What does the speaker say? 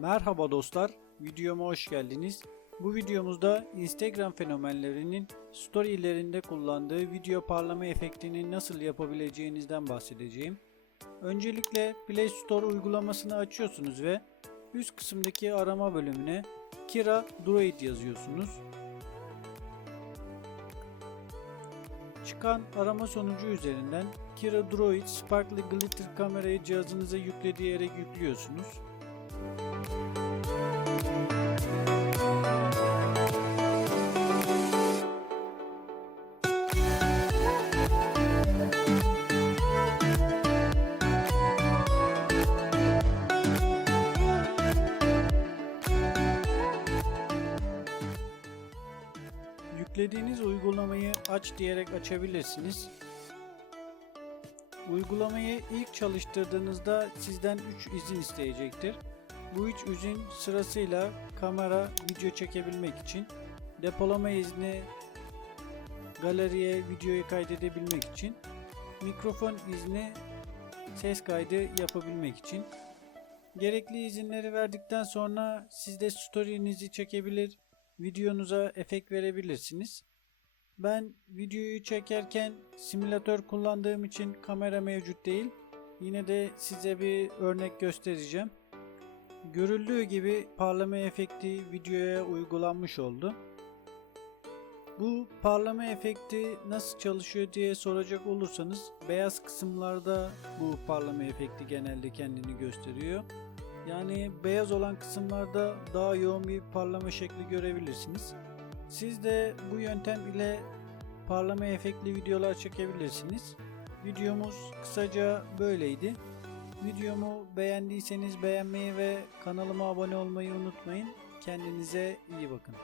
Merhaba dostlar, videoma hoş geldiniz. Bu videomuzda Instagram fenomenlerinin storylerinde kullandığı video parlama efektini nasıl yapabileceğinizden bahsedeceğim. Öncelikle Play Store uygulamasını açıyorsunuz ve üst kısımdaki arama bölümüne Kira Droid yazıyorsunuz. Çıkan arama sonucu üzerinden Kira Droid Sparkly Glitter kamerayı cihazınıza yükle diyerek yüklüyorsunuz. Yüklediğiniz uygulamayı aç diyerek açabilirsiniz. Uygulamayı ilk çalıştırdığınızda sizden 3 izin isteyecektir. Bu 3 izin sırasıyla kamera video çekebilmek için, depolama izni galeriye videoyu kaydedebilmek için, mikrofon izni ses kaydı yapabilmek için. Gerekli izinleri verdikten sonra siz de story'nizi çekebilir, videonuza efekt verebilirsiniz. Ben videoyu çekerken simülatör kullandığım için kamera mevcut değil. Yine de size bir örnek göstereceğim. Görüldüğü gibi parlama efekti videoya uygulanmış oldu. Bu parlama efekti nasıl çalışıyor diye soracak olursanız beyaz kısımlarda bu parlama efekti genelde kendini gösteriyor. Yani beyaz olan kısımlarda daha yoğun bir parlama şekli görebilirsiniz. Siz de bu yöntem ile parlama efektli videolar çekebilirsiniz. Videomuz kısaca böyleydi. Videomu beğendiyseniz beğenmeyi ve kanalıma abone olmayı unutmayın. Kendinize iyi bakın.